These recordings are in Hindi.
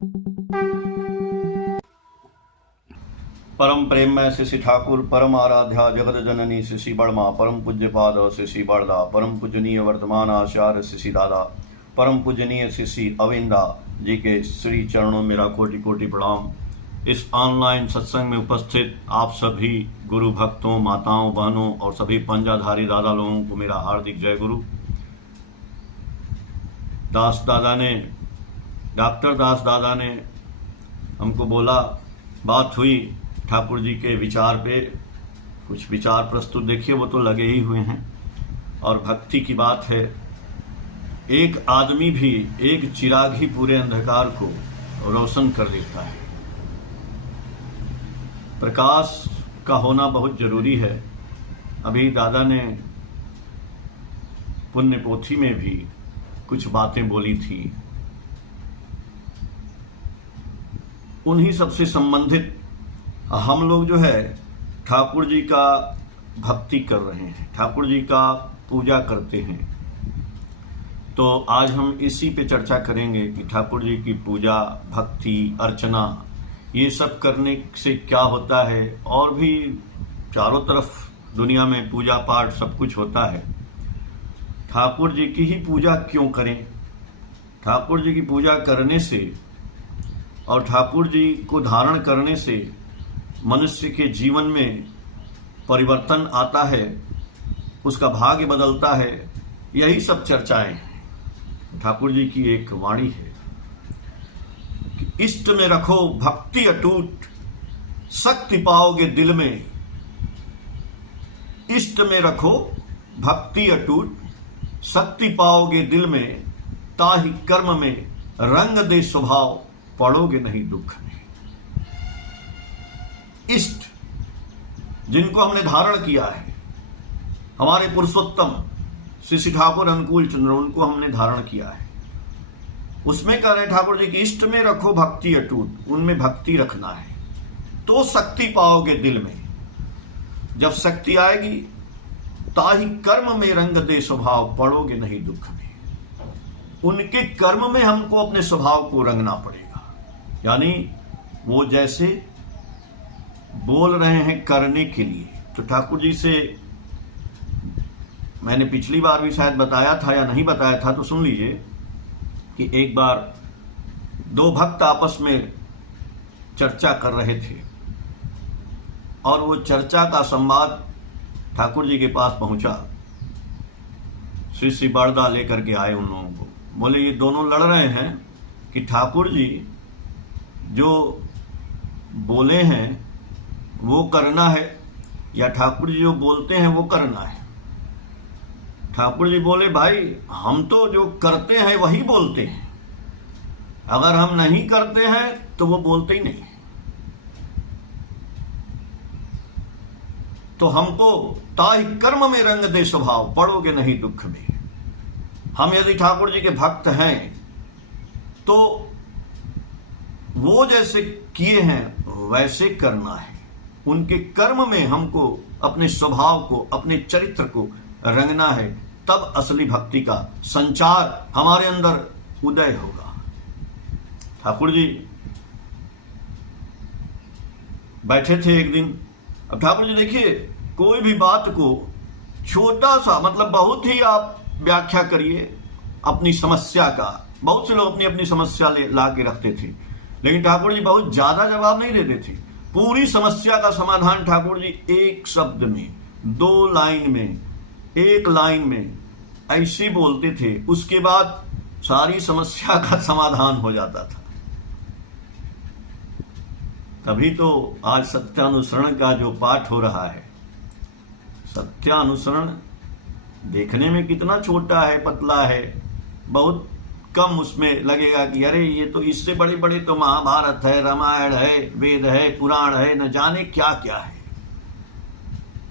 परम प्रेम में श्री ठाकुर परम आराध्या जगत जननी श्री बड़मा परम पूज्य पाद श्री बड़दा परम पूजनीय वर्तमान आचार्य श्री दादा परम पूजनीय श्री अविंदा जी के श्री चरणों मेरा कोटि कोटि प्रणाम। इस ऑनलाइन सत्संग में उपस्थित आप सभी गुरु भक्तों, माताओं, बहनों और सभी पंजाधारी दादा लोगों को मेरा हार्दिक जय गुरु। डॉक्टर दास दादा ने हमको बोला, बात हुई ठाकुर जी के विचार पे, कुछ विचार प्रस्तुत देखिए, वो तो लगे ही हुए हैं। और भक्ति की बात है, एक आदमी भी, एक चिराग ही पूरे अंधकार को रोशन कर देता है। प्रकाश का होना बहुत जरूरी है। अभी दादा ने पुण्य पोथी में भी कुछ बातें बोली थी, उन्हीं सबसे संबंधित हम लोग जो है ठाकुर जी का भक्ति कर रहे हैं, ठाकुर जी का पूजा करते हैं। तो आज हम इसी पे चर्चा करेंगे कि ठाकुर जी की पूजा, भक्ति, अर्चना, ये सब करने से क्या होता है। और भी चारों तरफ दुनिया में पूजा पाठ सब कुछ होता है, ठाकुर जी की ही पूजा क्यों करें। ठाकुर जी की पूजा करने से और ठाकुर जी को धारण करने से मनुष्य के जीवन में परिवर्तन आता है, उसका भाग्य बदलता है। यही सब चर्चाएं हैं। ठाकुर जी की एक वाणी है कि इष्ट में रखो भक्ति अटूट, शक्ति पाओगे दिल में। इष्ट में रखो भक्ति अटूट, शक्ति पाओगे दिल में। ताहि कर्म में रंग दे स्वभाव, पड़ोगे नहीं दुख में। इष्ट जिनको हमने धारण किया है, हमारे पुरुषोत्तम श्री ठाकुर अनुकूल चंद्र, उनको हमने धारण किया है। उसमें कह रहे ठाकुर जी की इष्ट में रखो भक्ति अटूट, उनमें भक्ति रखना है तो शक्ति पाओगे दिल में। जब शक्ति आएगी, ताहि कर्म में रंग दे स्वभाव, पड़ोगे नहीं दुख में। उनके कर्म में हमको अपने स्वभाव को रंगना पड़ेगा। यानी वो जैसे बोल रहे हैं करने के लिए, तो ठाकुर जी से मैंने पिछली बार भी शायद बताया था या नहीं बताया था, तो सुन लीजिए कि एक बार दो भक्त आपस में चर्चा कर रहे थे और वो चर्चा का संवाद ठाकुर जी के पास पहुंचा। श्री बड़दा लेकर के आए उन लोगों को, बोले ये दोनों लड़ रहे हैं कि ठाकुर जी जो बोले हैं वो करना है या ठाकुर जी जो बोलते हैं वो करना है। ठाकुर जी बोले, भाई हम तो जो करते हैं वही बोलते हैं, अगर हम नहीं करते हैं तो वो बोलते ही नहीं। तो हमको ताहि कर्म में रंग दे स्वभाव, पड़ोगे नहीं दुख में। हम यदि ठाकुर जी के भक्त हैं तो वो जैसे किए हैं वैसे करना है। उनके कर्म में हमको अपने स्वभाव को, अपने चरित्र को रंगना है, तब असली भक्ति का संचार हमारे अंदर उदय होगा। ठाकुर जी बैठे थे एक दिन। अब ठाकुर जी देखिए, कोई भी बात को छोटा सा, मतलब बहुत ही आप व्याख्या करिए अपनी समस्या का। बहुत से लोग अपनी अपनी समस्या ला के रखते थे, लेकिन ठाकुर जी बहुत ज्यादा जवाब नहीं देते थे। पूरी समस्या का समाधान ठाकुर जी एक शब्द में, दो लाइन में, एक लाइन में ऐसे बोलते थे। उसके बाद सारी समस्या का समाधान हो जाता था। तभी तो आज सत्यानुसरण का जो पाठ हो रहा है, सत्यानुसरण देखने में कितना छोटा है, पतला है, बहुत कम उसमें लगेगा कि अरे ये तो इससे बड़े बड़े तो महाभारत है, रामायण है, वेद है, पुराण है, न जाने क्या क्या है।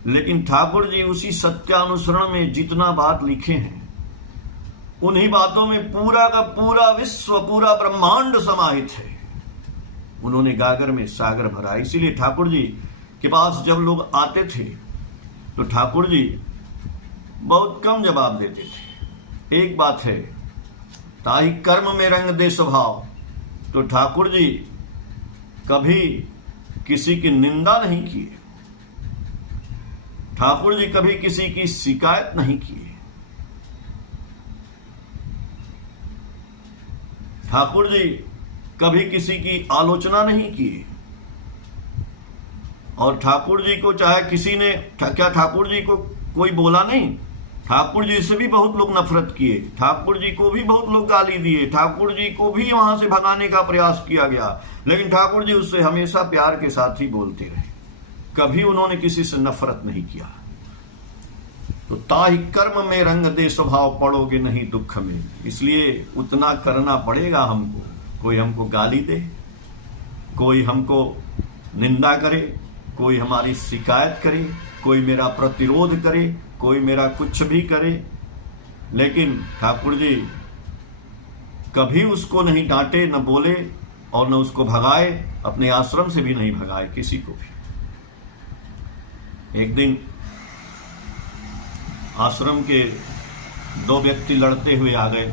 लेकिन ठाकुर जी उसी सत्यानुसरण में जितना बात लिखे हैं, उन्हीं बातों में पूरा का पूरा विश्व, पूरा ब्रह्मांड समाहित है। उन्होंने गागर में सागर भरा। इसीलिए ठाकुर जी के पास जब लोग आते थे तो ठाकुर जी बहुत कम जवाब देते थे। एक बात है, ताहि कर्म में रंग दे स्वभाव, तो ठाकुर जी कभी किसी की निंदा नहीं किए, ठाकुर जी कभी किसी की शिकायत नहीं किए, ठाकुर जी कभी किसी की आलोचना नहीं की। और ठाकुर जी को चाहे किसी ने क्या ठाकुर जी को कोई बोला नहीं, ठाकुर जी से भी बहुत लोग नफरत किए, ठाकुर जी को भी बहुत लोग गाली दिए, ठाकुर जी को भी वहां से भगाने का प्रयास किया गया, लेकिन ठाकुर जी उससे हमेशा प्यार के साथ ही बोलते रहे, कभी उन्होंने किसी से नफरत नहीं किया। तो ताहि कर्म में रंग दे स्वभाव, पड़ोगे नहीं दुख में। इसलिए उतना करना पड़ेगा हमको। कोई हमको गाली दे, कोई हमको निंदा करे, कोई हमारी शिकायत करे, कोई मेरा प्रतिरोध करे, कोई मेरा कुछ भी करे, लेकिन ठाकुर जी कभी उसको नहीं डांटे, न बोले और न उसको भगाए, अपने आश्रम से भी नहीं भगाए किसी को भी। एक दिन आश्रम के दो व्यक्ति लड़ते हुए आ गए,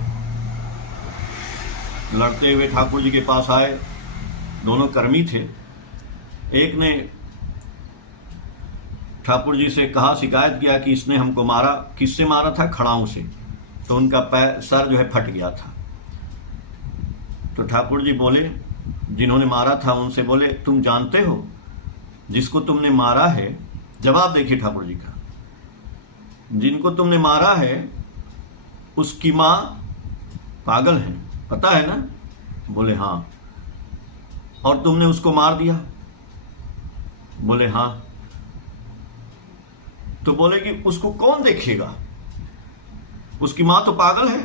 लड़ते हुए ठाकुर जी के पास आए। दोनों कर्मी थे। एक ने ठाकुर जी से कहा, शिकायत किया कि इसने हमको मारा। किससे मारा था? खड़ाऊ से। तो उनका पैर सर जो है फट गया था। तो ठाकुर जी बोले, जिन्होंने मारा था उनसे बोले, तुम जानते हो जिसको तुमने मारा है? जवाब देखिए ठाकुर जी का, जिनको तुमने मारा है उसकी मां पागल है, पता है ना? बोले हाँ। और तुमने उसको मार दिया? बोले हाँ। तो बोले कि उसको कौन देखेगा, उसकी मां तो पागल है।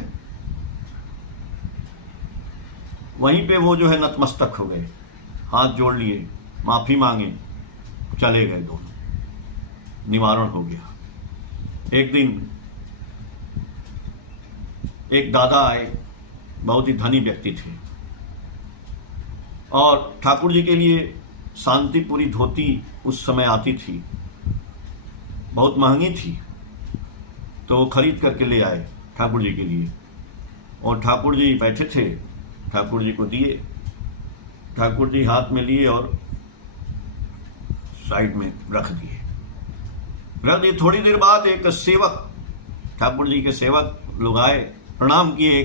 वहीं पे वो जो है नतमस्तक हो गए, हाथ जोड़ लिए, माफी मांगे, चले गए दोनों, निवारण हो गया। एक दिन एक दादा आए, बहुत ही धनी व्यक्ति थे, और ठाकुर जी के लिए शांतिपुरी धोती उस समय आती थी, बहुत महंगी थी, तो वो खरीद करके ले आए ठाकुर जी के लिए। और ठाकुर जी बैठे थे, ठाकुर जी को दिए, ठाकुर जी हाथ में लिए और साइड में रख दिए। थोड़ी देर बाद एक सेवक, ठाकुर जी के सेवक लोग आए, प्रणाम किए।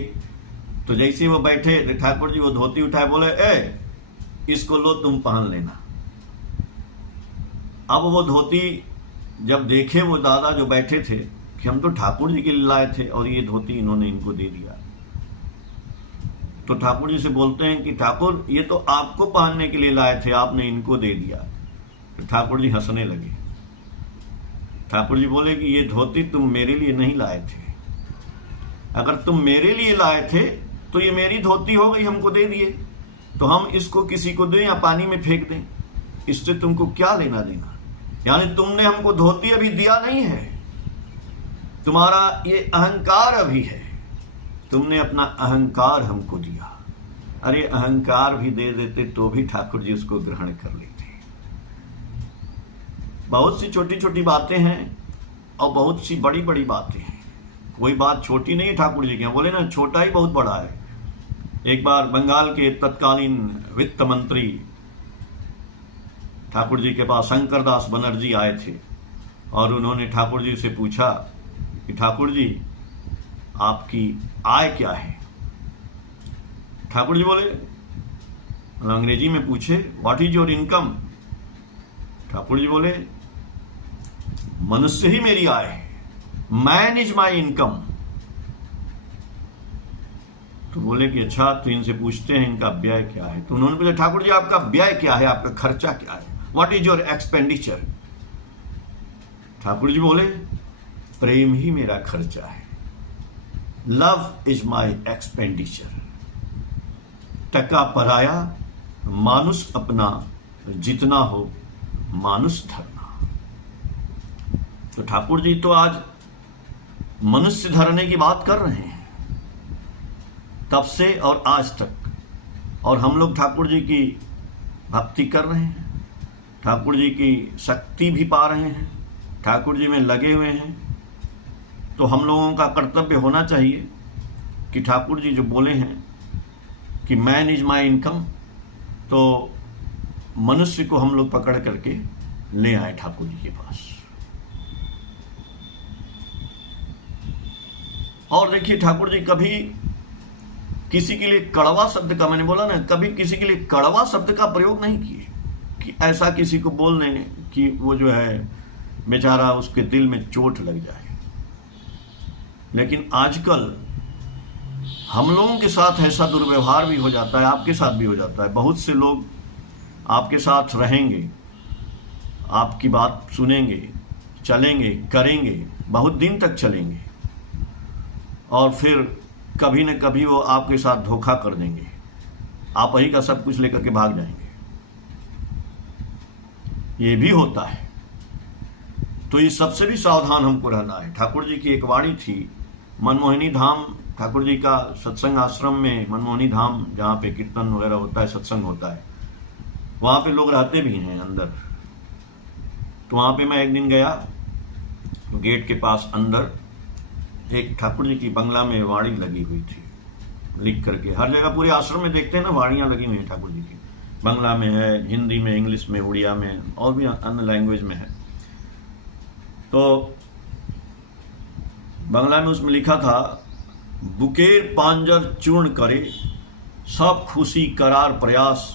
तो जैसे वो बैठे तो ठाकुर जी वो धोती उठाए, बोले, ए इसको लो, तुम पहन लेना। अब वो धोती जब देखे वो दादा जो बैठे थे कि हम तो ठाकुर जी के लिए लाए थे और ये धोती इन्होंने इनको दे दिया, तो ठाकुर जी से बोलते हैं कि ठाकुर ये तो आपको पहनने के लिए लाए थे, आपने इनको दे दिया। तो ठाकुर जी हंसने लगे। ठाकुर जी बोले कि ये धोती तुम मेरे लिए नहीं लाए थे, अगर तुम मेरे लिए लाए थे तो ये मेरी धोती हो गई, हमको दे दिए, तो हम इसको किसी को दें या पानी में फेंक दें, इससे तुमको क्या लेना देना? यानी तुमने हमको धोती अभी दिया नहीं है, तुम्हारा ये अहंकार अभी है, तुमने अपना अहंकार हमको दिया। अरे अहंकार भी दे देते तो भी ठाकुर जी उसको ग्रहण कर लेते। बहुत सी छोटी छोटी बातें हैं और बहुत सी बड़ी बड़ी बातें हैं, कोई बात छोटी नहीं है ठाकुर जी के। बोले ना, छोटा ही बहुत बड़ा है। एक बार बंगाल के तत्कालीन वित्त मंत्री ठाकुर जी के पास शंकरदास बनर्जी आए थे, और उन्होंने ठाकुर जी से पूछा कि ठाकुर जी आपकी आय क्या है? ठाकुर जी बोले, अंग्रेजी में पूछे, what is your income? Thakur ji बोले, मनुष्य ही मेरी आय है, मैन इज माई इनकम। तो बोले कि अच्छा, तो इनसे पूछते हैं इनका व्यय क्या है। तो उन्होंने पूछा, ठाकुर जी आपका व्यय क्या है, आपका खर्चा क्या है, what is your expenditure? Thakur ji बोले, प्रेम ही मेरा खर्चा है, लव इज माई एक्सपेंडिचर। टका पराया मानुष अपना, जितना हो मानुष धरना। तो ठाकुर जी तो आज मनुष्य धरने की बात कर रहे हैं, तब से और आज तक, और हम लोग ठाकुर जी की भक्ति कर रहे हैं, ठाकुर जी की शक्ति भी पा रहे हैं, ठाकुर जी में लगे हुए हैं। तो हम लोगों का कर्तव्य होना चाहिए कि ठाकुर जी जो बोले हैं कि मैन इज माई इनकम, तो मनुष्य को हम लोग पकड़ करके ले आए ठाकुर जी के पास। और देखिए ठाकुर जी कभी किसी के लिए कड़वा शब्द का, मैंने बोला ना, कभी किसी के लिए कड़वा शब्द का प्रयोग नहीं किए कि ऐसा किसी को बोलने कि वो जो है बेचारा उसके दिल में चोट लग जाए। लेकिन आजकल हम लोगों के साथ ऐसा दुर्व्यवहार भी हो जाता है, आपके साथ भी हो जाता है। बहुत से लोग आपके साथ रहेंगे, आपकी बात सुनेंगे, चलेंगे, करेंगे, बहुत दिन तक चलेंगे, और फिर कभी न कभी वो आपके साथ धोखा कर देंगे, आप ही का सब कुछ लेकर के भाग जाएंगे। ये भी होता है। तो इस सबसे भी सावधान हमको रहना है। ठाकुर जी की एक वाणी थी, मनमोहिनी धाम, ठाकुर जी का सत्संग आश्रम में मनमोहिनी धाम, जहाँ पे कीर्तन वगैरह होता है, सत्संग होता है, वहाँ पे लोग रहते भी हैं अंदर। तो वहाँ पे मैं एक दिन गया, गेट के पास अंदर एक ठाकुर जी की बंगला में वाणी लगी हुई थी, लिख करके। हर जगह पूरे आश्रम में देखते हैं ना, वाणियाँ लगी हुई हैं ठाकुर जी की। बंगला में है, हिंदी में, इंग्लिश में, उड़िया में, और भी अन्य लैंग्वेज में है। तो बंगला में उसमें लिखा था, बुकेर पांजर चूर्ण करे, सब खुशी करार प्रयास,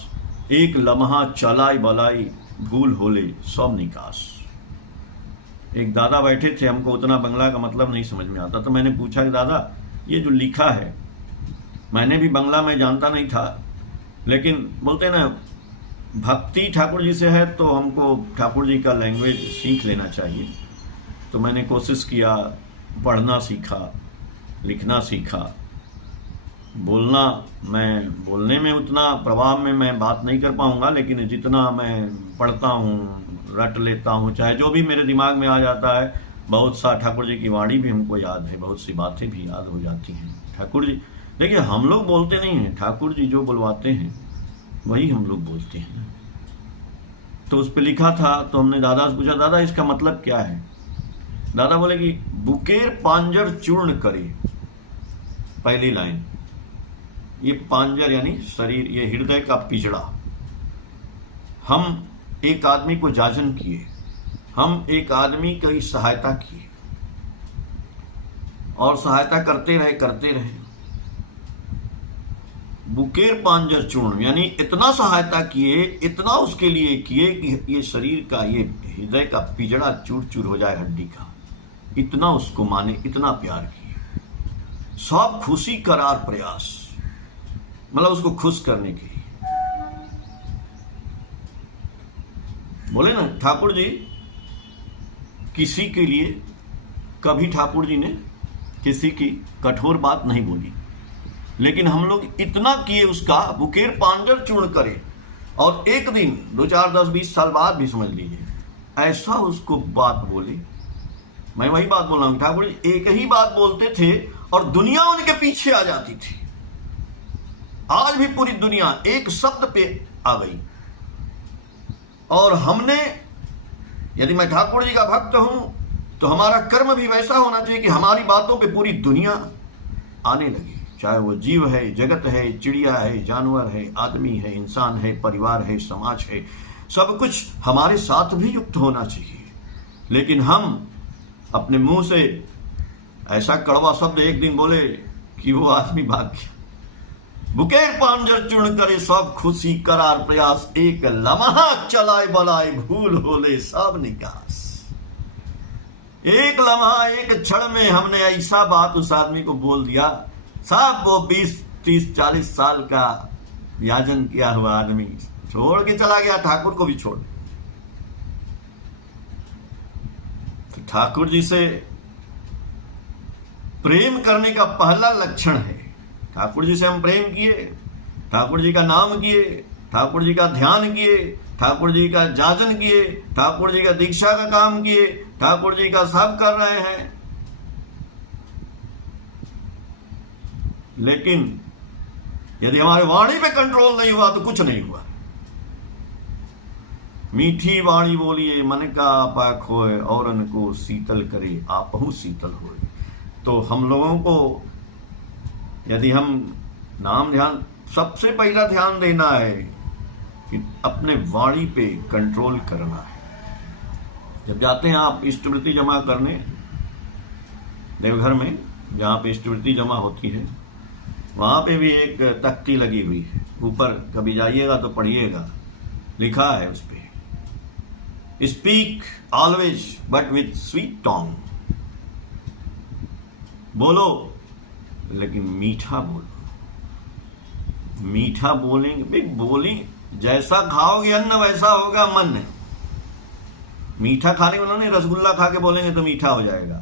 एक लम्हा चलाई बलाई, भूल होले सब निकास। एक दादा बैठे थे, हमको उतना बंगला का मतलब नहीं समझ में आता, तो मैंने पूछा कि दादा ये जो लिखा है, मैंने भी बंगला में जानता नहीं था, लेकिन बोलते ना भक्ति ठाकुर जी से है तो हमको ठाकुर जी का लैंग्वेज सीख लेना चाहिए। तो मैंने कोशिश किया, पढ़ना सीखा, लिखना सीखा, बोलना, मैं बोलने में उतना प्रभाव में मैं बात नहीं कर पाऊंगा, लेकिन जितना मैं पढ़ता हूँ, रट लेता हूँ, चाहे जो भी मेरे दिमाग में आ जाता है, बहुत सा ठाकुर जी की वाणी भी हमको याद है, बहुत सी बातें भी याद हो जाती हैं। ठाकुर जी, देखिए हम लोग बोलते नहीं हैं, ठाकुर जी जो बुलवाते हैं वही हम लोग बोलते हैं। तो उस पर लिखा था, तो हमने दादा से पूछा, दादा इसका मतलब क्या है? दादा बोले कि बुकेर पांजर चूर्ण करे, पहली लाइन, ये पांजर यानी शरीर, ये हृदय का पिजड़ा। हम एक आदमी को जाजन किए, हम एक आदमी की सहायता किए, और सहायता करते रहे। बुकेर पांजर चूर्ण यानी इतना सहायता किए, इतना उसके लिए किए कि ये शरीर का, ये हृदय का पिजड़ा चूर चूर हो जाए हड्डी का, इतना उसको माने, इतना प्यार किए। सब खुशी करार प्रयास, मतलब उसको खुश करने के लिए। बोले ना ठाकुर जी किसी के लिए, कभी ठाकुर जी ने किसी की कठोर बात नहीं बोली, लेकिन हम लोग इतना किए उसका, बुकेर पांजर चूर्ण करे, और एक दिन 2, 4, 10, 20 साल बाद भी समझ लीजिए ऐसा उसको बात बोले। मैं वही बात बोल रहा हूं, ठाकुर जी एक ही बात बोलते थे और दुनिया उनके पीछे आ जाती थी। आज भी पूरी दुनिया एक शब्द पे आ गई। और हमने, यदि मैं ठाकुर जी का भक्त हूं तो हमारा कर्म भी वैसा होना चाहिए कि हमारी बातों पे पूरी दुनिया आने लगे, चाहे वो जीव है, जगत है, चिड़िया है, जानवर है, आदमी है, इंसान है, परिवार है, समाज है, सब कुछ हमारे साथ भी युक्त होना चाहिए। लेकिन हम अपने मुंह से ऐसा कड़वा शब्द एक दिन बोले कि वो आदमी भाग गया। बुकेर पांजर चूर्ण करे, सब खुशी करार प्रयास, एक लम्हा चलाए बलाए, भूल होले सब निकास। एक लम्हा, एक क्षण में हमने ऐसा बात उस आदमी को बोल दिया, साहब वो 20, 30, 40 साल का याजन किया हुआ आदमी छोड़ के चला गया, ठाकुर को भी छोड़। तो ठाकुर जी से प्रेम करने का पहला लक्षण है, ठाकुर जी से हम प्रेम किए, ठाकुर जी का नाम किए, ठाकुर जी का ध्यान किए, ठाकुर जी का जाजन किए, ठाकुर जी का दीक्षा का काम किए, ठाकुर जी का सब कर रहे हैं, लेकिन यदि हमारे वाणी पे कंट्रोल नहीं हुआ तो कुछ नहीं हुआ। मीठी वाणी बोलिए, मन का आपा खोए, औरन को शीतल करे, आपहु शीतल होए। तो हम लोगों को, यदि हम नाम ध्यान सबसे पहला ध्यान देना है कि अपने वाणी पे कंट्रोल करना है। जब जाते हैं आप इष्टवृत्ति जमा करने देवघर में, जहाँ पे इष्टवृत्ति जमा होती है, वहाँ पे भी एक तख्ती लगी हुई है, ऊपर कभी जाइएगा तो पढ़िएगा, लिखा है उस पे, speak always but with sweet tone. बोलो लेकिन मीठा बोलो। मीठा बोलेंगे भाई, बोली जैसा खाओगे अन्न वैसा होगा मन। मीठा खाने वालों ने रसगुल्ला खा के बोलेंगे तो मीठा हो जाएगा,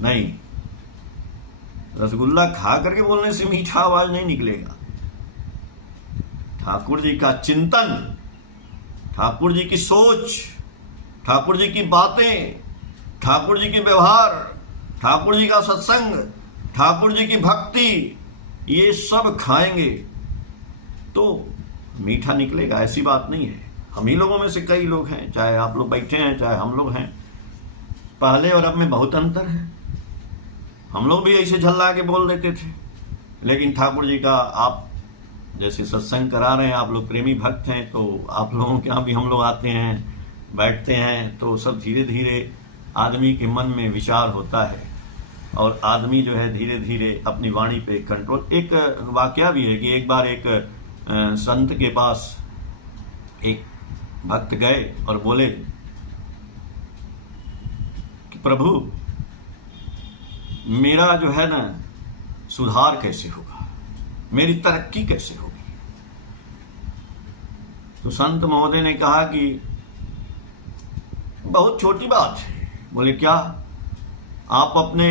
नहीं, रसगुल्ला खा करके बोलने से मीठा आवाज नहीं निकलेगा। ठाकुर जी का चिंतन, ठाकुर जी की सोच, ठाकुर जी की बातें, ठाकुर जी के व्यवहार, ठाकुर जी का सत्संग, ठाकुर जी की भक्ति, ये सब खाएंगे तो मीठा निकलेगा। ऐसी बात नहीं है। हम ही लोगों में से कई लोग हैं, चाहे आप लोग बैठे हैं चाहे हम लोग हैं, पहले और अब में बहुत अंतर है। हम लोग भी ऐसे झल्ला के बोल देते थे, लेकिन ठाकुर जी का आप जैसे सत्संग करा रहे हैं, आप लोग प्रेमी भक्त हैं, तो आप लोगों के यहाँ भी हम लोग आते हैं, बैठते हैं, तो सब धीरे धीरे आदमी के मन में विचार होता है और आदमी जो है धीरे धीरे अपनी वाणी पे कंट्रोल। एक वाकया भी है कि एक बार एक संत के पास एक भक्त गए और बोले कि प्रभु मेरा जो है ना सुधार कैसे होगा, मेरी तरक्की कैसे होगी। तो संत महोदय ने कहा कि बहुत छोटी बात है। बोले क्या? आप अपने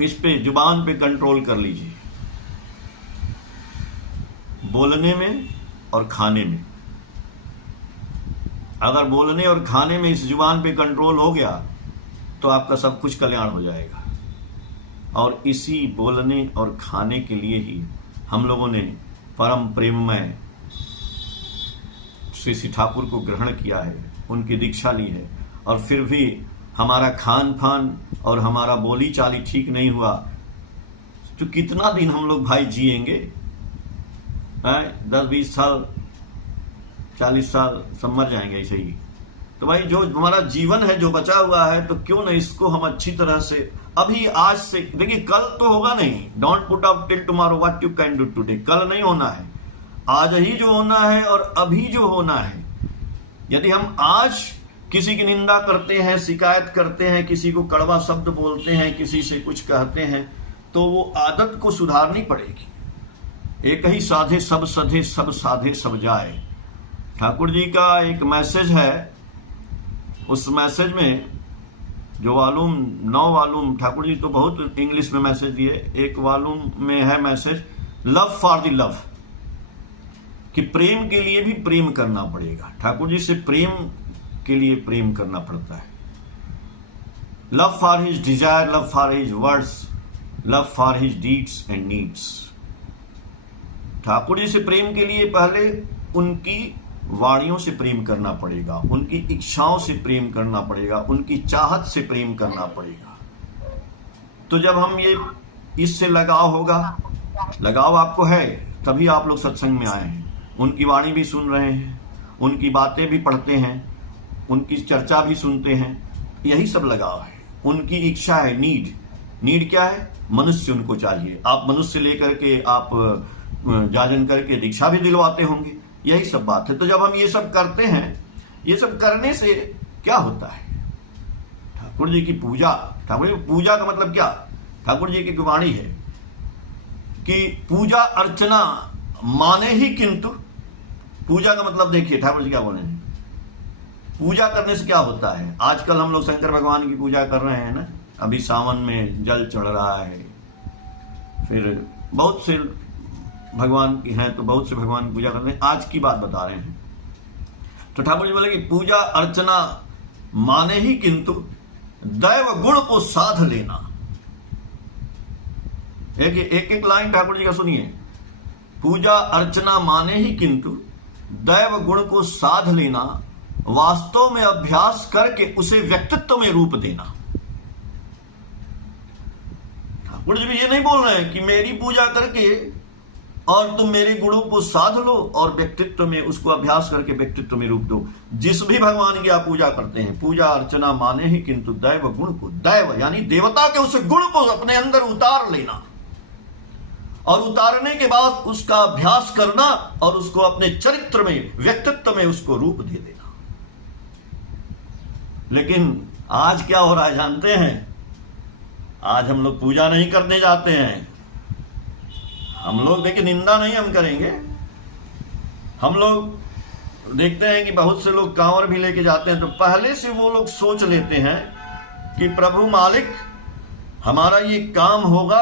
इस पे जुबान पे कंट्रोल कर लीजिए, बोलने में और खाने में। अगर बोलने और खाने में इस जुबान पे कंट्रोल हो गया तो आपका सब कुछ कल्याण हो जाएगा। और इसी बोलने और खाने के लिए ही हम लोगों ने परम प्रेममय श्री ठाकुर को ग्रहण किया है, उनकी दीक्षा ली है, और फिर भी हमारा खान पान और हमारा बोली चाली ठीक नहीं हुआ तो कितना दिन हम लोग भाई जिएंगे? 10-20 साल 40 साल सब मर जाएंगे ऐसे ही। तो भाई जो हमारा जीवन है जो बचा हुआ है, तो क्यों नहीं इसको हम अच्छी तरह से अभी आज से, देखिए कल तो होगा नहीं, don't put up till tomorrow what you can do today. कल नहीं होना है, आज ही जो होना है और अभी जो होना है। यदि हम आज किसी की निंदा करते हैं, शिकायत करते हैं, किसी को कड़वा शब्द बोलते हैं, किसी से कुछ कहते हैं, तो वो आदत को सुधारनी पड़ेगी। एक ही साधे सब सधे, सब साधे सब जाए। ठाकुर जी का एक मैसेज है, उस मैसेज में जो वॉल्यूम 9 वॉल्यूम, ठाकुर जी तो बहुत इंग्लिश में मैसेज दिए, एक वॉल्यूम में है message love for the love, कि प्रेम के लिए भी प्रेम करना पड़ेगा। ठाकुर जी से प्रेम के लिए प्रेम करना पड़ता है। Love for his desire, love for his words, love for his deeds and needs. Thakur ji से प्रेम के लिए पहले उनकी वाणियों से प्रेम करना पड़ेगा, उनकी इच्छाओं से प्रेम करना पड़ेगा, उनकी चाहत से प्रेम करना पड़ेगा। तो जब हम ये इससे लगाव होगा, लगाव आपको है तभी आप लोग सत्संग में आए हैं, उनकी वाणी भी सुन रहे हैं, उनकी बातें भी पढ़ते हैं, उनकी चर्चा भी सुनते हैं, यही सब लगाव है। उनकी इच्छा है, नीड क्या है? मनुष्य उनको चाहिए। आप मनुष्य लेकर के आप जाजन करके दीक्षा भी दिलवाते होंगे, यही सब बात है। तो जब हम ये सब करते हैं, ये सब करने से क्या होता है? ठाकुर जी की पूजा, ठाकुर जी की पूजा का मतलब क्या? ठाकुर जी की वाणी है कि पूजा अर्चना माने ही किंतु। पूजा का मतलब देखिए ठाकुर जी क्या बोले हैं, पूजा करने से क्या होता है? आजकल हम लोग शंकर भगवान की पूजा कर रहे हैं ना, अभी सावन में जल चढ़ रहा है, फिर बहुत से भगवान की हैं तो बहुत से भगवान की पूजा करते हैं। आज की बात बता रहे हैं। तो ठाकुर जी बोले कि पूजा अर्चना माने ही किंतु दैव गुण को साध लेना। एक लाइन ठाकुर जी का सुनिए, पूजा अर्चना माने ही किंतु दैव गुण को साध लेना, वास्तव में अभ्यास करके उसे व्यक्तित्व में रूप देना। ठाकुर जी भी ये नहीं बोल रहे हैं कि मेरी पूजा करके और तुम मेरे गुणों को साध लो और व्यक्तित्व में उसको अभ्यास करके व्यक्तित्व में रूप दो। जिस भी भगवान की आप पूजा करते हैं, पूजा अर्चना माने ही किंतु दैव गुण को, दैव यानी देवता के उस गुण को अपने अंदर उतार लेना और उतारने के बाद उसका अभ्यास करना और उसको अपने चरित्र में, व्यक्तित्व में उसको रूप दे देना। लेकिन आज क्या हो रहा है जानते हैं? आज हम लोग पूजा नहीं करने जाते हैं। हम लोग, देखिए निंदा नहीं हम करेंगे, हम लोग देखते हैं कि बहुत से लोग कांवर भी लेके जाते हैं तो पहले से वो लोग सोच लेते हैं कि प्रभु मालिक हमारा ये काम होगा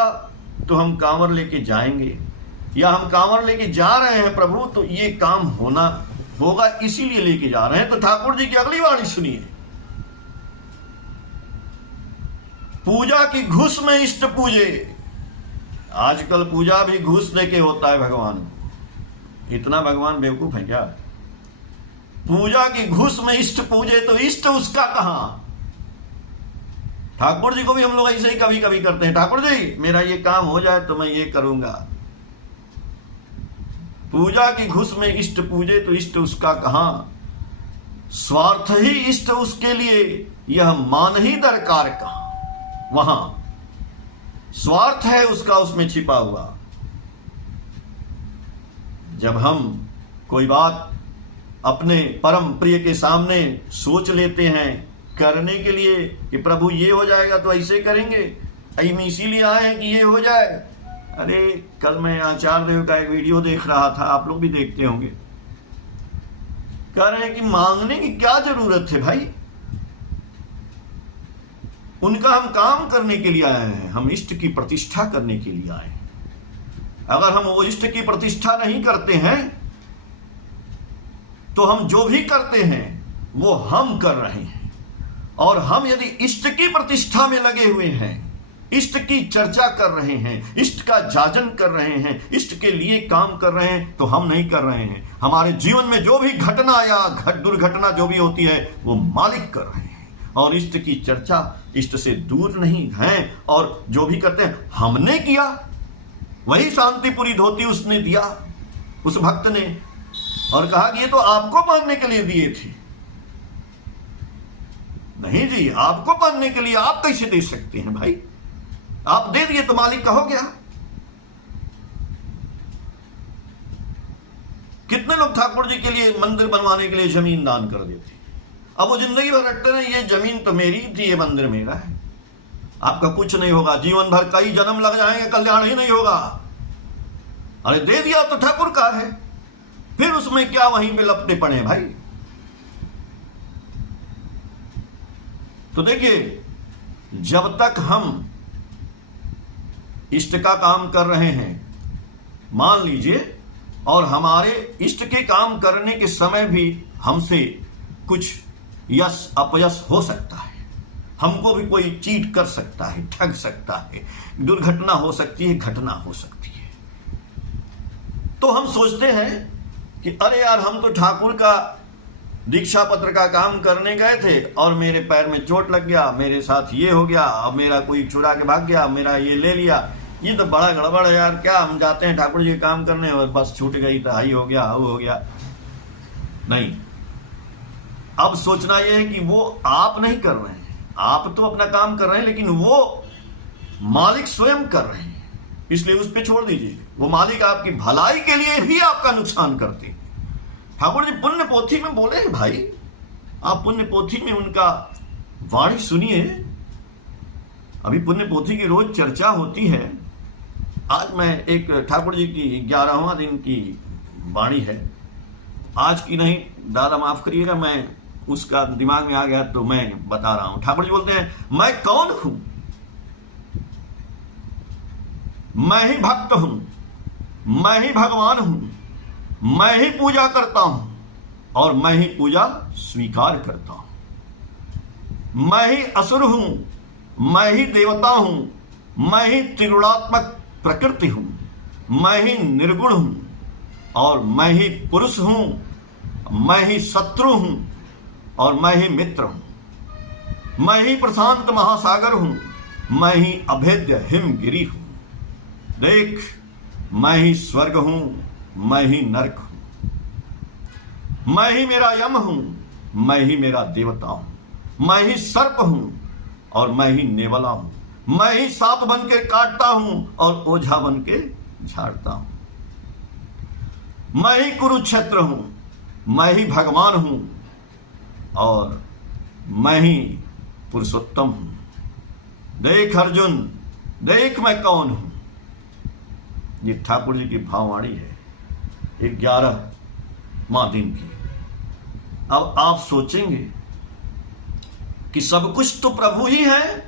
तो हम कांवर लेके जाएंगे, या हम कांवर लेके जा रहे हैं प्रभु तो ये काम होना होगा इसीलिए लेके जा रहे हैं। तो ठाकुर जी की अगली वाणी सुनिए, पूजा की घूस में इष्ट पूजे। आजकल पूजा भी घूस देके होता है भगवान को। इतना भगवान बेवकूफ है क्या? पूजा की घूस में इष्ट पूजे तो इष्ट उसका कहां? ठाकुर जी को भी हम लोग ऐसे ही कभी कभी करते हैं, ठाकुर जी मेरा ये काम हो जाए तो मैं ये करूंगा। पूजा की घूस में इष्ट पूजे तो इष्ट उसका कहां? स्वार्थ ही इष्ट उसके लिए, यह मान ही दरकार कहां? वहां स्वार्थ है उसका उसमें छिपा हुआ। जब हम कोई बात अपने परम प्रिय के सामने सोच लेते हैं करने के लिए कि प्रभु ये हो जाएगा तो ऐसे करेंगे, हम इसीलिए आए हैं कि ये हो जाए। अरे कल मैं आचार्य देव का एक वीडियो देख रहा था, आप लोग भी देखते होंगे, कह रहे हैं कि मांगने की क्या जरूरत है भाई, उनका हम काम करने के लिए आए हैं, हम इष्ट की प्रतिष्ठा करने के लिए आए हैं। अगर हम वो इष्ट की प्रतिष्ठा नहीं करते हैं तो हम जो भी करते हैं वो हम कर रहे हैं। और हम यदि इष्ट की प्रतिष्ठा में लगे हुए हैं, इष्ट की चर्चा कर रहे हैं, इष्ट का जाजन कर रहे हैं, इष्ट के लिए काम कर रहे हैं, तो हम नहीं कर रहे हैं। हमारे जीवन में जो भी घटना या दुर्घटना जो भी होती है वो मालिक कर रहे हैं। और इष्ट की चर्चा इष्ट से दूर नहीं है। और जो भी करते हैं हमने किया, वही शांतिपुरी धोती उसने दिया उस भक्त ने, और कहा कि ये तो आपको पहनने के लिए दिए थे। नहीं जी, आपको पहनने के लिए आप कैसे दे सकते हैं भाई? आप दे दिए तो मालिक का हो गया। कितने लोग ठाकुर जी के लिए मंदिर बनवाने के लिए जमीन दान कर देते, अब वो जिंदगी भर रखते हैं ये जमीन तो मेरी थी, ये मंदिर मेरा है। आपका कुछ नहीं होगा, जीवन भर कई जन्म लग जाएंगे, कल्याण ही नहीं होगा। अरे दे दिया तो ठाकुर का है, फिर उसमें क्या वहीं पे लपटे पड़े भाई। तो देखिए, जब तक हम इष्ट का काम कर रहे हैं, मान लीजिए, और हमारे इष्ट के काम करने के समय भी हमसे कुछ यश अपयश हो सकता है, हमको भी कोई चीट कर सकता है, ठग सकता है, दुर्घटना हो सकती है, घटना हो सकती है, तो हम सोचते हैं कि अरे यार हम तो ठाकुर का दीक्षा पत्र का काम करने गए थे और मेरे पैर में चोट लग गया, मेरे साथ ये हो गया, अब मेरा कोई चुरा के भाग गया, मेरा ये ले लिया, ये तो बड़ा गड़बड़ है यार। क्या हम जाते हैं ठाकुर जी का काम करने और बस छूट गई, तहाई हो गया, वो हो गया। नहीं, अब सोचना यह है कि वो आप नहीं कर रहे हैं, आप तो अपना काम कर रहे हैं, लेकिन वो मालिक स्वयं कर रहे हैं, इसलिए उस पर छोड़ दीजिए। वो मालिक आपकी भलाई के लिए ही आपका नुकसान करते हैं। ठाकुर जी पुण्य पोथी में बोले हैं भाई, आप पुण्य पोथी में उनका वाणी सुनिए। अभी पुण्य पोथी की रोज चर्चा होती है। आज मैं एक ठाकुर जी की 11वां दिन की वाणी है, आज की नहीं, दादा माफ करिएगा, मैं उसका दिमाग में आ गया तो मैं बता रहा हूं। ठाकुर जी बोलते हैं, मैं कौन हूं? मैं ही भक्त हूं, मैं ही भगवान हूं, मैं ही पूजा करता हूं और मैं ही पूजा स्वीकार करता हूं। मैं ही असुर हूं, मैं ही देवता हूं, मैं ही त्रिगुणात्मक प्रकृति हूं, मैं ही निर्गुण हूं और मैं ही पुरुष हूं, मैं ही शत्रु हूं और मैं ही मित्र हूं, मैं ही प्रशांत महासागर हूं, मैं ही अभेद्य हिमगिरी हूं। देख, मैं ही स्वर्ग हूं, मैं ही नरक हूं, मैं ही मेरा यम हूं, मैं ही मेरा देवता हूं, मैं ही सर्प हूं और मैं ही नेवला हूं, मैं ही सांप बन के काटता हूं और ओझा बन के झाड़ता हूं, मैं ही कुरुक्षेत्र हूं, मैं ही भगवान हूं और मैं ही पुरुषोत्तम हूं। देख अर्जुन, देख मैं कौन हूं। ये ठाकुर जी की भाववाणी है 11वां दिन की। अब आप सोचेंगे कि सब कुछ तो प्रभु ही है,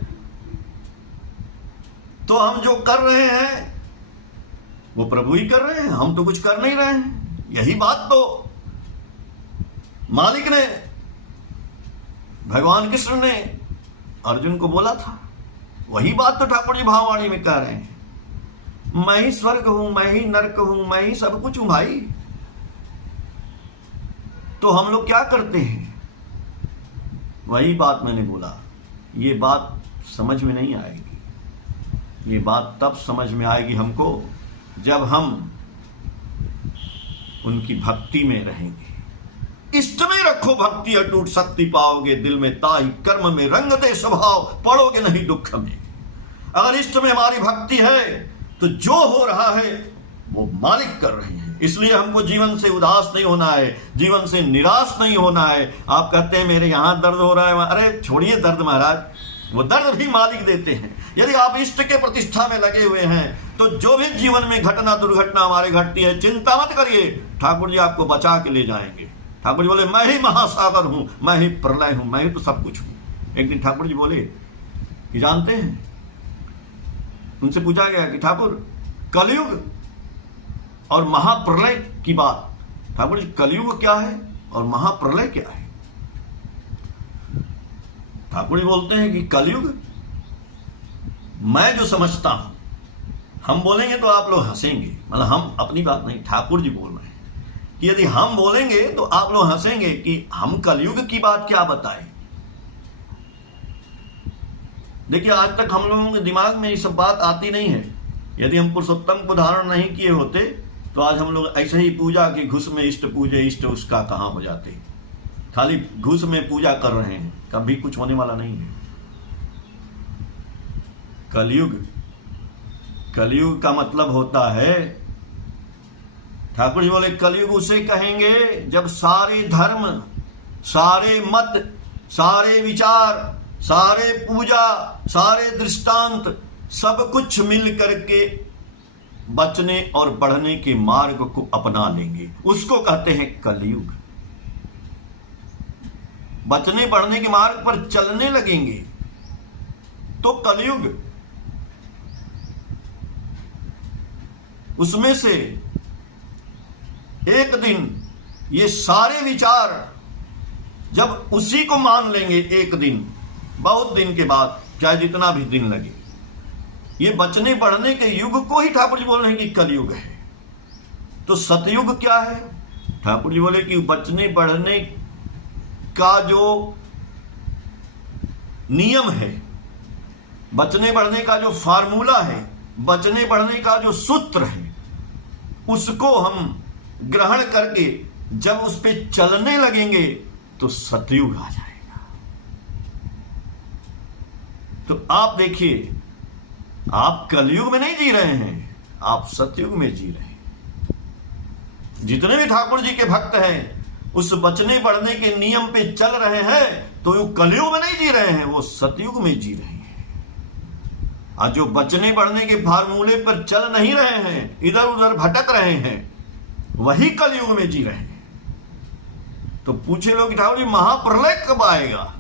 तो हम जो कर रहे हैं वो प्रभु ही कर रहे हैं, हम तो कुछ कर नहीं रहे हैं। यही बात तो मालिक ने, भगवान कृष्ण ने अर्जुन को बोला था। वही बात तो ठाकुर जी भाववाणी में कह रहे हैं, मैं ही स्वर्ग हूं, मैं ही नरक हूं, मैं ही सब कुछ हूं भाई। तो हम लोग क्या करते हैं? वही बात मैंने बोला, ये बात समझ में नहीं आएगी। ये बात तब समझ में आएगी हमको जब हम उनकी भक्ति में रहेंगे। इष्ट में रखो भक्ति अटूट, शक्ति पाओगे दिल में, ताई कर्म में रंग दे स्वभाव, पड़ोगे नहीं दुख में। अगर इष्ट में हमारी भक्ति है तो जो हो रहा है वो मालिक कर रहे हैं। इसलिए हमको जीवन से उदास नहीं होना है, जीवन से निराश नहीं होना है। आप कहते हैं मेरे यहां दर्द हो रहा है, अरे छोड़िए दर्द महाराज, वो दर्द भी मालिक देते हैं। यदि आप इष्ट के प्रतिष्ठा में लगे हुए हैं तो जो भी जीवन में घटना दुर्घटना हमारे घटती है, चिंता मत करिए, ठाकुर जी आपको बचा के ले जाएंगे। ठाकुर जी बोले मैं ही महासागर हूं, मैं ही प्रलय हूं, मैं ही तो सब कुछ हूं। एक दिन ठाकुर जी बोले कि जानते हैं, उनसे पूछा गया कि ठाकुर कलयुग और महाप्रलय की बात, ठाकुर जी कलयुग क्या है और महाप्रलय क्या है? ठाकुर जी बोलते हैं कि कलयुग मैं जो समझता हूं, हम बोलेंगे तो आप लोग हंसेंगे, मतलब हम अपनी बात नहीं, ठाकुर जी बोल रहे हैं कि यदि हम बोलेंगे तो आप लोग हंसेंगे कि हम कलयुग की बात क्या बताएं। देखिए आज तक हम लोगों के दिमाग में ये सब बात आती नहीं है। यदि हम पुरुषोत्तम को धारण नहीं किए होते तो आज हम लोग ऐसे ही पूजा की घुस में इष्ट पूजे, इष्ट उसका कहां हो जाते। खाली घुस में पूजा कर रहे हैं, कभी कुछ होने वाला नहीं है। कलयुग, कलयुग का मतलब होता है, ठाकुर जी बोले कलयुग उसे कहेंगे जब सारे धर्म, सारे मत, सारे विचार, सारे पूजा, सारे दृष्टांत सब कुछ मिल करके बचने और बढ़ने के मार्ग को अपना लेंगे, उसको कहते हैं कलयुग। बचने बढ़ने के मार्ग पर चलने लगेंगे तो कलयुग। उसमें से एक दिन ये सारे विचार जब उसी को मान लेंगे, एक दिन, बहुत दिन के बाद, चाहे जितना भी दिन लगे, ये बचने बढ़ने के युग को ही ठाकुर जी बोल रहे हैं कि कलयुग है। तो सतयुग क्या है? ठाकुर जी बोले कि बचने बढ़ने का जो नियम है, बचने बढ़ने का जो फार्मूला है, बचने बढ़ने का जो सूत्र है, उसको हम ग्रहण करके जब उस पे चलने लगेंगे तो सतयुग आ जाएगा। तो आप देखिए, आप कलयुग में नहीं जी रहे हैं, आप सतयुग में जी रहे हैं। जितने भी ठाकुर जी के भक्त हैं उस बचने बढ़ने के नियम पे चल रहे हैं तो वो कलयुग में नहीं जी रहे हैं, वो सतयुग में जी रहे हैं। और जो बचने बढ़ने के फार्मूले पर चल नहीं रहे हैं, इधर उधर भटक रहे हैं, वही कलयुग में जी रहे हैं। तो पूछे लोग ठाकुर जी महाप्रलय कब आएगा?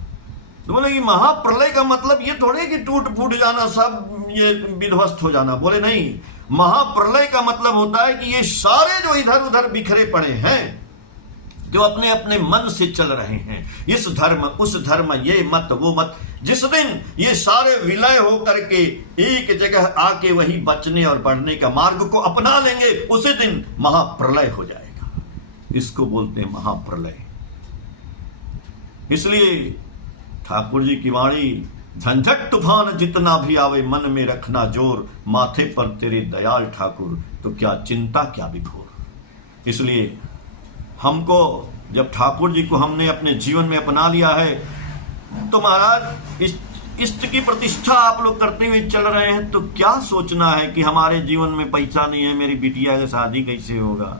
तो बोले कि महाप्रलय का मतलब ये थोड़े कि टूट फूट जाना, सब ये विध्वस्त हो जाना। बोले नहीं, महाप्रलय का मतलब होता है कि ये सारे जो इधर उधर बिखरे पड़े हैं, जो अपने अपने मन से चल रहे हैं, इस धर्म उस धर्म, ये मत वो मत, जिस दिन ये सारे विलय हो करके एक जगह आके वही बचने और बढ़ने का मार्ग को अपना लेंगे, उसी दिन महाप्रलय हो जाएगा। इसको बोलते हैं महाप्रलय। इसलिए ठाकुर जी की वाणी झंझट तूफान जितना भी आवे, मन में रखना जोर, माथे पर तेरे दयाल ठाकुर, तो क्या चिंता क्या विभोर। इसलिए हमको जब ठाकुर जी को हमने अपने जीवन में अपना लिया है, तो महाराज इष्ट की प्रतिष्ठा आप लोग करते हुए चल रहे हैं, तो क्या सोचना है कि हमारे जीवन में पैसा नहीं है, मेरी बिटिया की शादी कैसे होगा,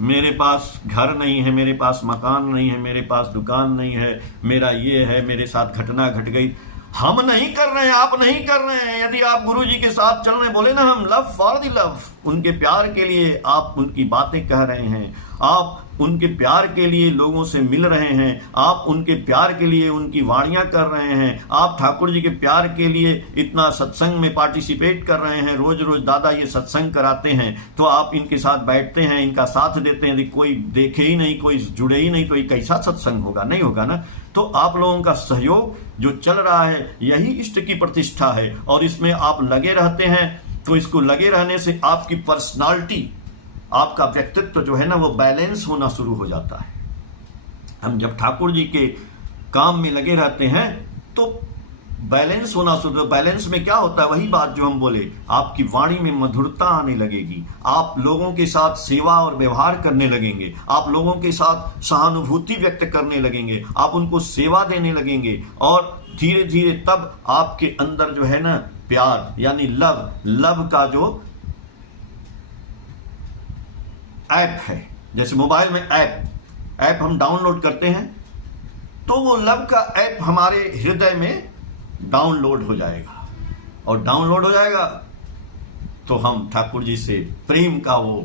मेरे पास घर नहीं है, मेरे पास मकान नहीं है, मेरे पास दुकान नहीं है, मेरा ये है, मेरे साथ घटना घट गई। हम नहीं कर रहे हैं, आप नहीं कर रहे हैं। यदि आप गुरु जी के साथ चल रहे हैं, बोले ना हम लव फॉर द लव, उनके प्यार के लिए आप उनकी बातें कह रहे हैं, आप उनके प्यार के लिए लोगों से मिल रहे हैं, आप उनके प्यार के लिए उनकी वाणियां कर रहे हैं, आप ठाकुर जी के प्यार के लिए इतना सत्संग में पार्टिसिपेट कर रहे हैं, रोज रोज दादा ये सत्संग कराते हैं, तो आप इनके साथ बैठते हैं, इनका साथ देते हैं। यदि कोई देखे ही नहीं, कोई जुड़े ही नहीं, तो ये कैसा सत्संग होगा, नहीं होगा ना। तो आप लोगों का सहयोग जो चल रहा है, यही इष्ट की प्रतिष्ठा है, और इसमें आप लगे रहते हैं। तो इसको लगे रहने से आपकी पर्सनालिटी, आपका व्यक्तित्व जो है ना, वो बैलेंस होना शुरू हो जाता है। हम जब ठाकुर जी के काम में लगे रहते हैं तो बैलेंस होना शुरू। बैलेंस में क्या होता है, वही बात जो हम बोले, आपकी वाणी में मधुरता आने लगेगी, आप लोगों के साथ सेवा और व्यवहार करने लगेंगे, आप लोगों के साथ सहानुभूति व्यक्त करने लगेंगे, आप उनको सेवा देने लगेंगे, और धीरे धीरे तब आपके अंदर जो है ना प्यार यानी लव का जो ऐप है, जैसे मोबाइल में ऐप हम डाउनलोड करते हैं, तो वो लव का ऐप हमारे हृदय में डाउनलोड हो जाएगा, और डाउनलोड हो जाएगा तो हम ठाकुर जी से प्रेम का वो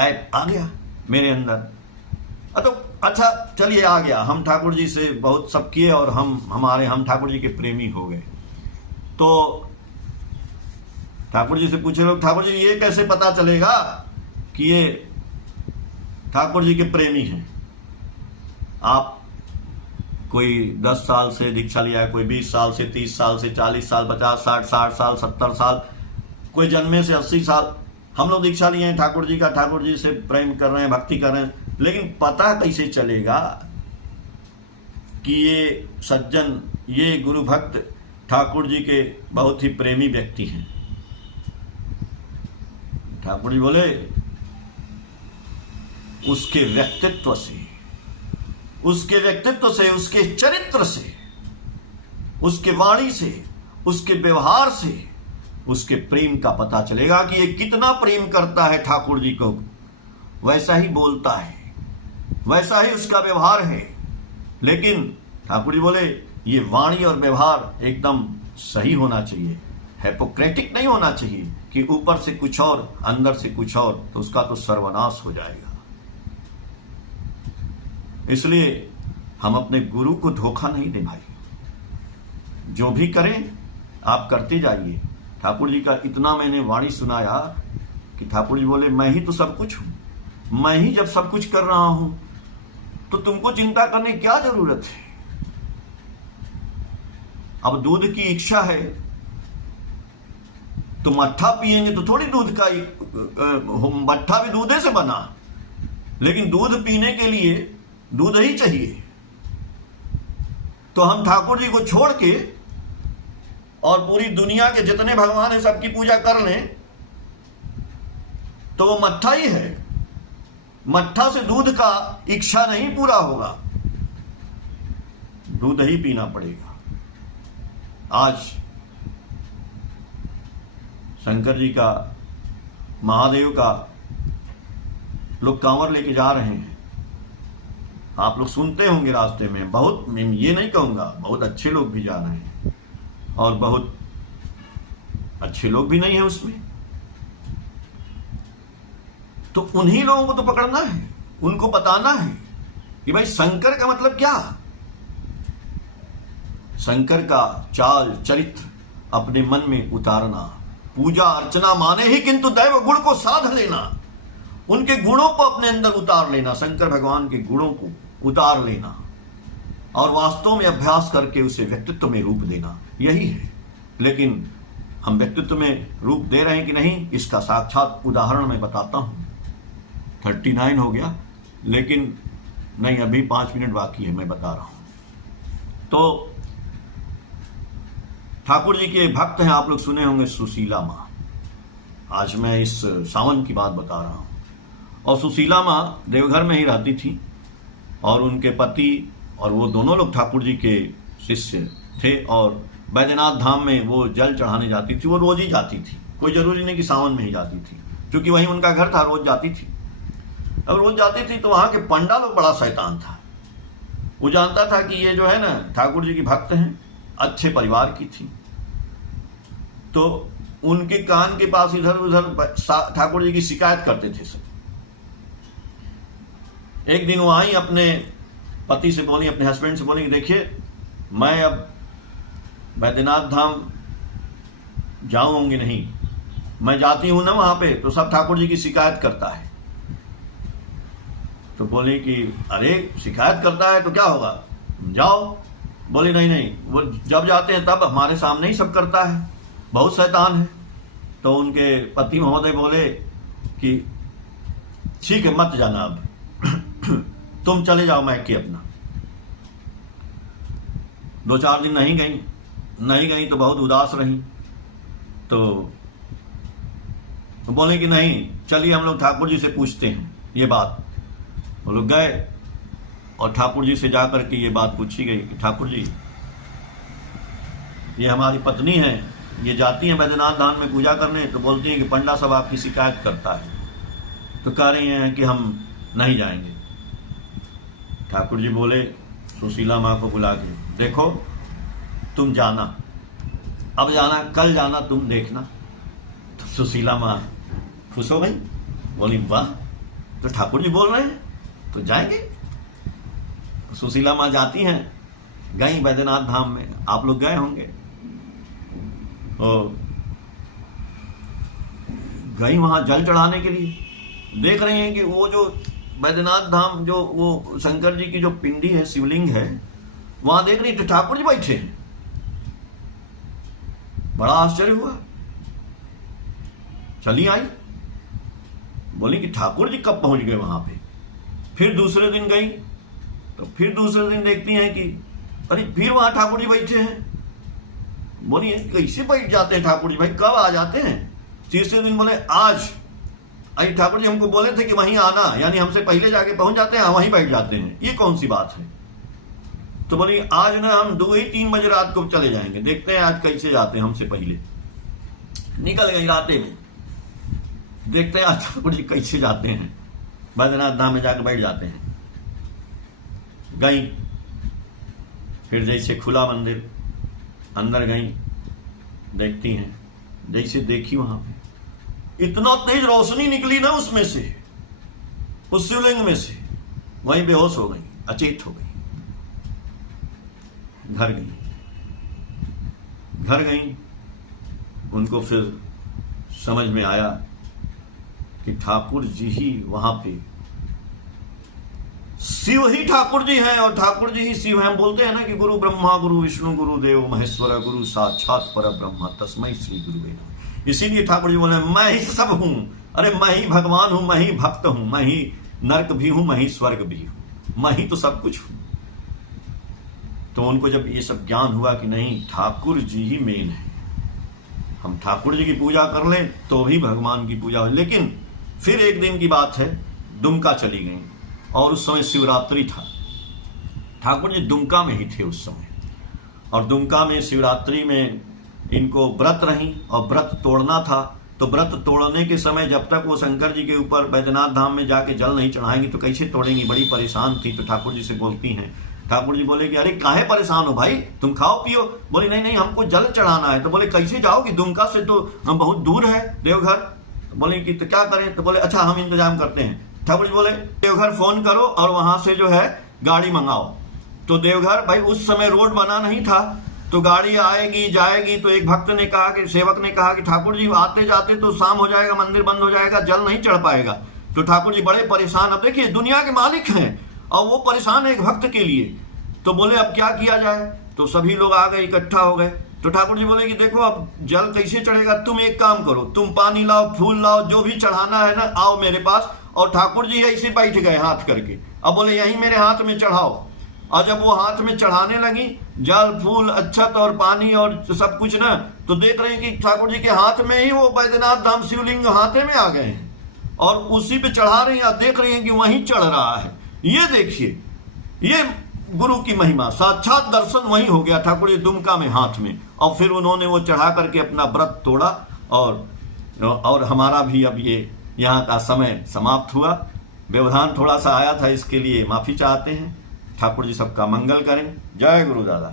ऐप आ गया मेरे अंदर। तो अच्छा चलिए आ गया, हम ठाकुर जी से बहुत सब किए और हम ठाकुर जी के प्रेमी हो गए। तो ठाकुर जी से पूछे लोग, ठाकुर जी ये कैसे पता चलेगा कि ये ठाकुर जी के प्रेमी हैं? आप कोई 10 साल से दीक्षा लिया है, कोई 20 साल से, 30 साल से, 40 साल, 50, 60, 60 साल, 70 साल, कोई जन्मे से 80 साल हम लोग दीक्षा लिए हैं ठाकुर जी का, ठाकुर जी से प्रेम कर रहे हैं, भक्ति कर रहे हैं, लेकिन पता कैसे चलेगा कि ये सज्जन, ये गुरु भक्त ठाकुर जी के बहुत ही प्रेमी व्यक्ति हैं? ठाकुर जी बोले उसके व्यक्तित्व से, उसके चरित्र से, उसके वाणी से, उसके व्यवहार से, उसके प्रेम का पता चलेगा कि ये कितना प्रेम करता है ठाकुर जी को। वैसा ही बोलता है, वैसा ही उसका व्यवहार है, लेकिन ठाकुर जी बोले ये वाणी और व्यवहार एकदम सही होना चाहिए, हिपोक्रेटिक नहीं होना चाहिए कि ऊपर से कुछ और अंदर से कुछ और, तो उसका तो सर्वनाश हो जाएगा। इसलिए हम अपने गुरु को धोखा नहीं दे भाई, जो भी करें आप करते जाइए। ठाकुर जी का इतना मैंने वाणी सुनाया कि ठाकुर जी बोले मैं ही तो सब कुछ हूं, मैं ही जब सब कुछ कर रहा हूं तो तुमको चिंता करने की क्या जरूरत है। अब दूध की इच्छा है तो मट्ठा पिएंगे तो थोड़ी दूध का, मट्ठा भी दूधे से बना, लेकिन दूध पीने के लिए दूध ही चाहिए। तो हम ठाकुर जी को छोड़ के और पूरी दुनिया के जितने भगवान हैं सबकी पूजा कर लें तो वो मट्ठा ही है, मट्ठा से दूध का इच्छा नहीं पूरा होगा, दूध ही पीना पड़ेगा। आज शंकर जी का, महादेव का लोग कांवर लेके जा रहे हैं, आप लोग सुनते होंगे रास्ते में, बहुत, मैं ये नहीं कहूंगा, बहुत अच्छे लोग भी जा रहे हैं और बहुत अच्छे लोग भी नहीं है उसमें। तो उन्हीं लोगों को तो पकड़ना है, उनको बताना है कि भाई शंकर का मतलब क्या, शंकर का चाल चरित्र अपने मन में उतारना, पूजा अर्चना माने ही किंतु दैव गुण को साध लेना, उनके गुणों को अपने अंदर उतार लेना, शंकर भगवान के गुणों को उतार लेना और वास्तव में अभ्यास करके उसे व्यक्तित्व में रूप देना, यही है। लेकिन हम व्यक्तित्व में रूप दे रहे हैं कि नहीं, इसका साक्षात उदाहरण मैं बताता हूं। 39 हो गया, लेकिन नहीं, अभी 5 मिनट बाकी है, मैं बता रहा हूं। तो ठाकुर जी के भक्त हैं, आप लोग सुने होंगे सुशीला माँ। आज मैं इस सावन की बात बता रहा हूँ। और सुशीला माँ देवघर में ही रहती थी और उनके पति और वो दोनों लोग ठाकुर जी के शिष्य थे और बैद्यनाथ धाम में वो जल चढ़ाने जाती थी। वो रोज ही जाती थी, कोई जरूरी नहीं कि सावन में ही जाती थी, क्योंकि वहीं उनका घर था, रोज जाती थी। अब रोज जाती थी तो वहाँ के पंडा लोग बड़ा शैतान था। वो जानता था कि ये जो है ना ठाकुर जी की भक्त हैं, अच्छे परिवार की थी, तो उनके कान के पास इधर उधर ठाकुर जी की शिकायत करते थे सब। एक दिन वो आई, अपने पति से बोली, अपने हस्बैंड से बोली कि देखिए मैं अब बैद्यनाथ धाम जाऊंगी नहीं, मैं जाती हूं ना वहां पे तो सब ठाकुर जी की शिकायत करता है। तो बोले कि अरे शिकायत करता है तो क्या होगा, जाओ। बोले नहीं नहीं, वो जब जाते हैं तब हमारे सामने ही सब करता है, बहुत शैतान है। तो उनके पति महोदय बोले कि ठीक है मत जाना, अब तुम चले जाओ मैके अपना। 2-4 दिन नहीं गई तो बहुत उदास रही। तो बोले कि नहीं चलिए हम लोग ठाकुर जी से पूछते हैं ये बात। वो लोग गए और ठाकुर जी से जाकर के ये बात पूछी गई कि ठाकुर जी ये हमारी पत्नी है, ये जाती हैं बैद्यनाथ धाम में पूजा करने, तो बोलती हैं कि पंडा सब आपकी शिकायत करता है, तो कह रही हैं कि हम नहीं जाएंगे। ठाकुर जी बोले सुशीला माँ को बुला के, देखो तुम जाना, अब जाना, कल जाना, तुम देखना। तो सुशीला माँ खुश हो गई, बोली वाह, तो ठाकुर जी बोल रहे हैं तो जाएंगे। सुशीला माँ जाती हैं, गई बैद्यनाथ धाम में, आप लोग गए होंगे, और गई वहां जल चढ़ाने के लिए। देख रहे हैं कि वो जो बैद्यनाथ धाम, जो वो शंकर जी की जो पिंडी है, शिवलिंग है, वहां देख रही तो ठाकुर जी बैठे हैं। बड़ा आश्चर्य हुआ, चली आई, बोली कि ठाकुर जी कब पहुंच गए वहां पे। फिर दूसरे दिन गई तो फिर दूसरे दिन देखती हैं कि अरे फिर वहां ठाकुर जी बैठे हैं। बोली कैसे बैठ जाते हैं ठाकुर जी, भाई कब आ जाते हैं। तीसरे दिन बोले आज अरे ठाकुर जी हमको बोले थे कि वहीं आना, यानी हमसे पहले जाके पहुंच जाते हैं, वहीं बैठ जाते हैं, ये कौन सी बात है। तो बोली आज ना हम 2-3 बजे रात को चले जाएंगे, देखते हैं आज कैसे जाते हैं, हमसे पहले निकल गई राते में, देखते हैं आज ठाकुर जी कैसे जाते हैं, बैद्यनाथ धाम में जाकर बैठ जाते हैं। गई, फिर जैसे खुला मंदिर, अंदर गई, देखती हैं, जैसे देखी वहां पे इतना तेज रोशनी निकली ना उसमें से, उस शिवलिंग में से, वहीं बेहोश हो गई, अचेत हो गई। घर गई, उनको फिर समझ में आया कि ठाकुर जी ही वहां पे, शिव ही ठाकुर जी हैं और ठाकुर जी ही शिव हैं। हम बोलते हैं ना कि गुरु ब्रह्मा गुरु विष्णु गुरु देव महेश्वर गुरु साक्षात पर ब्रह्म तस्मै श्री गुरुवे नमः। इसीलिए ठाकुर जी बोले मैं ही सब हूं, अरे मैं ही भगवान हूं, मैं ही भक्त हूं, मैं ही नरक भी हूं, मैं ही स्वर्ग भी हूं, मैं ही तो सब कुछ हूं। तो उनको जब ये सब ज्ञान हुआ कि नहीं ठाकुर जी ही मेन है, हम ठाकुर जी की पूजा कर लें तो भी भगवान की पूजा हो। लेकिन फिर एक दिन की बात है, दुमका चली गई और उस समय शिवरात्रि था। ठाकुर जी दुमका में ही थे उस समय, और दुमका में शिवरात्रि में इनको व्रत रही और व्रत तोड़ना था। तो व्रत तोड़ने के समय जब तक वो शंकर जी के ऊपर बैद्यनाथ धाम में जाके जल नहीं चढ़ाएंगी तो कैसे तोड़ेंगी, बड़ी परेशान थी। तो ठाकुर जी से बोलती हैं, ठाकुर जी बोले कि अरे काहे परेशान हो भाई, तुम खाओ पियो। बोले नहीं नहीं हमको जल चढ़ाना है। तो बोले कैसे जाओगी, दुमका से तो हम बहुत दूर है देवघर। बोले कि तो क्या करें। तो बोले अच्छा हम इंतजाम करते हैं। ठाकुर जी बोले देवघर फोन करो और वहां से जो है गाड़ी मंगाओ। तो देवघर भाई उस समय रोड बना नहीं था, तो गाड़ी आएगी जाएगी। तो एक भक्त ने कहा कि सेवक ने कहा कि ठाकुर जी आते जाते तो शाम हो जाएगा, मंदिर बंद हो जाएगा, जल नहीं चढ़ पाएगा। तो ठाकुर जी बड़े परेशान, अब देखिए दुनिया के मालिक हैं और वो परेशान है एक भक्त के लिए। तो बोले अब क्या किया जाए। तो सभी लोग आ गए, इकट्ठा हो गए। तो ठाकुर जी बोले कि देखो अब जल कैसे चढ़ेगा, तुम एक काम करो, तुम पानी लाओ, फूल लाओ, जो भी चढ़ाना है ना आओ मेरे पास। और ठाकुर जी ऐसे बैठ गए हाथ करके, अब बोले यही मेरे हाथ में चढ़ाओ। और जब वो हाथ में चढ़ाने लगी जल फूल अक्षत और पानी और सब कुछ ना, तो देख रहे हैं कि ठाकुर जी के हाथ में ही वो बैद्यनाथ धाम शिवलिंग हाथे में आ गए हैं और उसी पे चढ़ा रही हैं। देख रही हैं कि वहीं चढ़ रहा है। ये देखिए, ये गुरु की महिमा, साक्षात दर्शन वहीं हो गया ठाकुर जी दुमका में हाथ में, और फिर उन्होंने वो चढ़ा करके अपना व्रत तोड़ा। और हमारा भी अब ये यहाँ का समय समाप्त हुआ। व्यवधान थोड़ा सा आया था, इसके लिए माफी चाहते हैं। ठाकुर जी सबका मंगल करें। जय गुरु दादा।